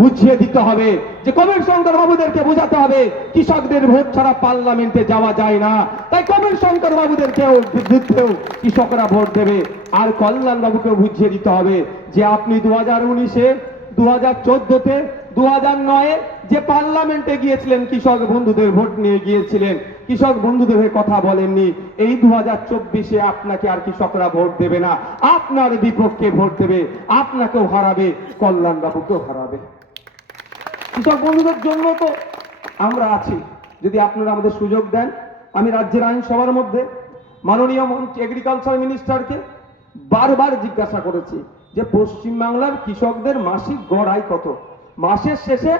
বুঝিয়ে দিতে হবে। যে কবির শঙ্কর বাবুদেরকে বোঝাতে হবে, কৃষকদের ভোট ছাড়া পার্লামেন্টে যাওয়া যায় না। তাই কবির শঙ্কর বাবুদেরকেও বিরুদ্ধেও কৃষকরা ভোট দেবে। আর কল্যাণ বাবুকেও বুঝিয়ে দিতে হবে যে আপনি দু হাজার উনিশে দু হাজার চোদ্দতে দু হাজার নয়ে যে পার্লামেন্টে গিয়েছিলেন, কৃষক বন্ধুদের ভোট নিয়ে গিয়েছিলেন কৃষক বন্ধুদের হয়ে কথা বলেননি। এই দু হাজার চব্বিশে আপনাকে আর কৃষকরা ভোট দেবে না। আপনার বিপক্ষে ভোট দেবে। আপনাকেও হারাবে। কল্যাণ বাবুকেও হারাবে। কৃষক বন্ধুদের জন্য তো আমরা আছি। যদি আপনারা আমাদের সুযোগ দেন, আমি রাজ্যের আইনসভার মধ্যে মাননীয় এগ্রিকালচার মিনিস্টারকে বারবার জিজ্ঞাসা করেছি যে পশ্চিমবাংলার কৃষকদের মাসিক গড় আয় কত? মাসের শেষে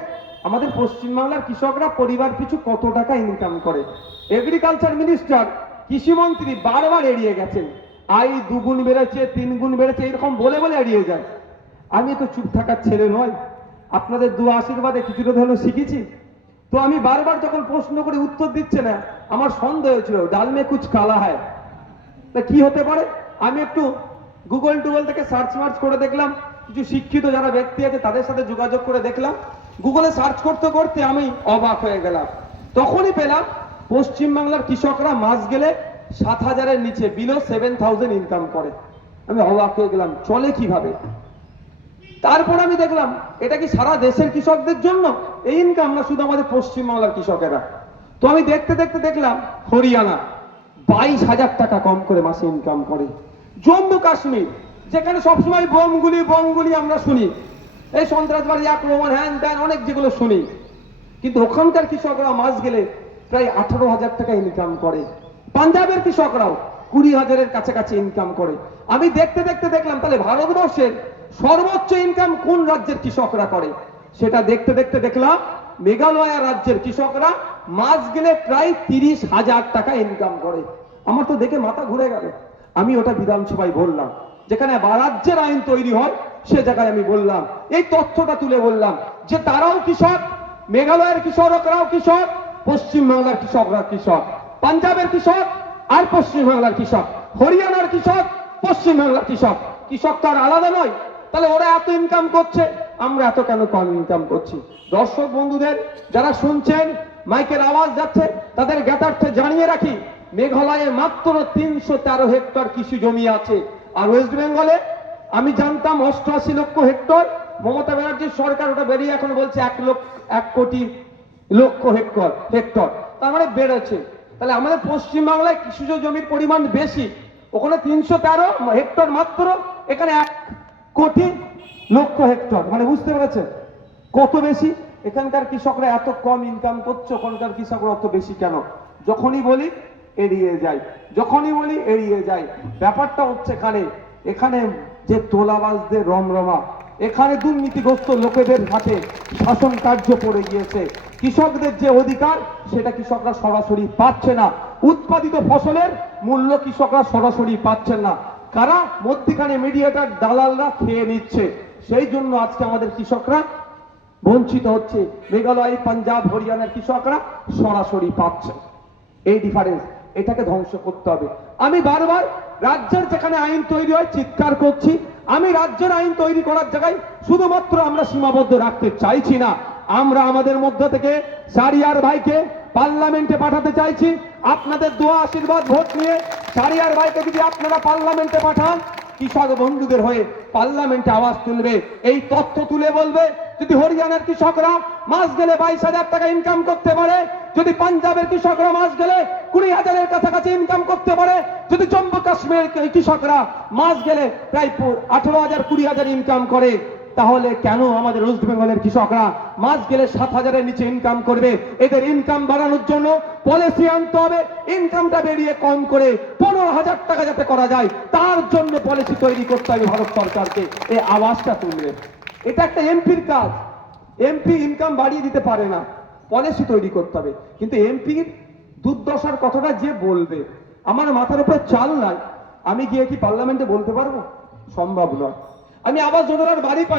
আমাদের পশ্চিমবাংলার কৃষকরা পরিবার পিছু কত টাকা ইনকাম করে? এগ্রিকালচার মিনিস্টার কৃষিমন্ত্রী বারবার এড়িয়ে গেছেন। আয় দুগুণ বেড়েছে তিন গুণ বেড়েছে, এরকম বলে বলে এড়িয়ে যায়। আমি তো চুপ থাকার ছেলে নয় আপনাদের দু আশীর্বাদে কিছুটা হলেও শিখেছি। তো আমি বারবার যখন প্রশ্ন করে, উত্তর দিচ্ছে না, আমার সন্দেহ হয়েছিল ডালমে কুচ কালা হয় তা কি হতে পারে? আমি একটু গুগল টুগল থেকে সার্চ মার্চ করে দেখলাম। কিছু শিক্ষিত যারা ব্যক্তি আছে, তাদের সাথে যোগাযোগ করে দেখলাম। গুগলে সার্চ করতে করতে আমি অবাক হয়ে গেলাম। তখনই পেলাম পশ্চিমবাংলার কৃষকরা মাস গেলে সাত হাজারের নিচে বিলো সেভেন থাউজেন্ড ইনকাম করে। আমি অবাক হয়ে গেলাম, চলে কীভাবে? তারপর আমি দেখলাম, এটা কি সারা দেশের কৃষকদের জন্য? এই ইনকাম না শুধু আমাদের পশ্চিমবাংলার কৃষকেরা। তো আমি দেখতে দেখতে দেখলাম, হরিয়ানা বাইশ হাজার টাকা কম করে মাসে ইনকাম করে। জম্মু কাশ্মীর, যেখানে সবসময় বোমগুলি, বমগুলি আমরা শুনি এই সন্ত্রাসবাদী আক্রমণ, হ্যান ত্যান, অনেক যেগুলো শুনি। কিন্তু ওখানকার কৃষকরা মাস গেলে প্রায় আঠারো হাজার টাকা ইনকাম করে। পাঞ্জাবের কৃষকরাও কুড়ি হাজারের কাছাকাছি ইনকাম করে। আমি দেখতে দেখতে দেখলাম, তাহলে ভারতবর্ষের সর্বোচ্চ ইনকাম কোন রাজ্যের কৃষকরা করে? সেটা দেখতে দেখতে দেখলাম, মেঘালয় রাজ্যের কৃষকরা মাস গেলে প্রায় তিরিশ হাজার টাকা ইনকাম করে। আমার তো দেখে মাথা ঘুরে গেল। আমি ওটা বিধানসভায় বললাম, যেখানে রাজ্যের আইন তৈরি হয় সে জায়গায় আমি বললাম, এই তথ্যটা তুলে বললাম যে তারাও কৃষক, মেঘালয়ের কৃষকরাও কৃষক, পশ্চিমবাংলার কৃষকরা কৃষক, পাঞ্জাবের কৃষক আর পশ্চিমবাংলার কৃষক, হরিয়ানার কৃষক, পশ্চিমবাংলার কৃষক। কৃষক তো আর আলাদা নয়, তাহলে ওরা এত ইনকাম করছে, আমরা এত কেন কম ইনকাম করছি? দর্শক বন্ধুদের, যারা শুনছেন, মাইকের আওয়াজ যাচ্ছে, তাদের জ্ঞাতার্থে জানিয়ে রাখি, মেঘালয়ে মাত্র তিনশো তেরো হেক্টর কৃষি জমি আছে, আর ওয়েস্ট বেঙ্গলে আমি জানতাম অষ্টআশি লক্ষ হেক্টর, মমতা ব্যানার্জির সরকার ওটা বেরিয়ে এখন বলছে এক লক্ষ, এক কোটি লক্ষ হেক্টর হেক্টর। তার মানে বেড়েছে। তাহলে আমাদের পশ্চিমবাংলায় কৃষিজ জমির পরিমাণ বেশি, ওখানে তিনশো তেরো হেক্টর মাত্র, এখানে এক কোটি লক্ষ হেক্টর। মানে বুঝতে পেরেছেন? কত বেশি? এখানকার কৃষকরা এত কম ইনকাম করছে, ওখানকার কৃষকরা অত বেশি কেন? যখনই বলি, এড়িয়ে যায় যখনই বলি, এড়িয়ে যায় ব্যাপারটা হচ্ছে এখানে এখানে যে তোলাবাজদের রমরমা, এখানে দুর্নীতিগ্রস্ত লোকেদের হাতে শাসন কার্য পড়ে গিয়েছে। কৃষকদের যে অধিকার, সেটা কৃষকরা সরাসরি পাচ্ছে না। উৎপাদিত ফসলের মূল্য কৃষকরা সরাসরি পাচ্ছেন না। কারা? মধ্যখানে মিডিয়াটার দালালরা খেয়ে নিচ্ছে। সেই জন্য আজকে আমাদের কৃষকরা বঞ্চিত হচ্ছে। মেঘালয়, পাঞ্জাব, হরিয়ানার কৃষকরা সরাসরি পাচ্ছে। এই ডিফারেন্স এটাকে ধ্বংস করতে হবে। আমি বারবার রাজ্যের যেখানে আইন তৈরি হয় চিৎকার করছি, আমি রাজ্যের আইন তৈরি করার জায়গায় শুধুমাত্র আমরা সীমাবদ্ধ রাখতে চাইছি না। আমরা আমাদের মধ্য থেকে সারিয়ার ভাইকে পার্লামেন্টে পাঠাতে চাইছি। আপনাদের দোয়া, আশীর্বাদ, ভোট নিয়ে সারিয়ার ভাইকে যদি আপনারা পার্লামেন্টে পাঠান কৃষক বন্ধুদের হয়ে পার্লামেন্টে আওয়াজ তুলবে, এই তথ্য তুলে বলবে, যদি হরিয়ানার কৃষকরা মাস গেলে বাইশ হাজার টাকা ইনকাম করতে পারে, যদি পাঞ্জাবের কৃষকরা মাস গেলে কুড়ি হাজারের কাছাকাছি ইনকাম করতে পারে, যদি জম্মু কাশ্মীরের কৃষকরা মাস গেলে প্রায় আঠারো হাজার, কুড়ি হাজার ইনকাম করে, তাহলে কেন আমাদের ওয়েস্ট বেঙ্গলের কৃষকরা মাস গেলে সাত হাজারের নিচে ইনকাম করবে? এদের ইনকাম বাড়ানোর জন্য পলিসি আনতে হবে ইনকামটা বেরিয়ে কম করে পনেরো হাজার টাকা যাতে করা যায়। তার জন্য পলিসি তৈরি করতে হবে ভারত সরকারকে। এই আওয়াজটা তুলবে এটা একটা এমপির কাজ। এমপি ইনকাম বাড়িয়ে দিতে পারে না। পলিসি তৈরি করতে হবে। কিন্তু এমপির দুর্দশার কথাটা যে বলবে, আমার মাথার উপরে চাল নাই। আমি গিয়ে কি পার্লামেন্টে বলতে পারব? সম্ভব নয়। আমি আবাস যোজনার বাড়ি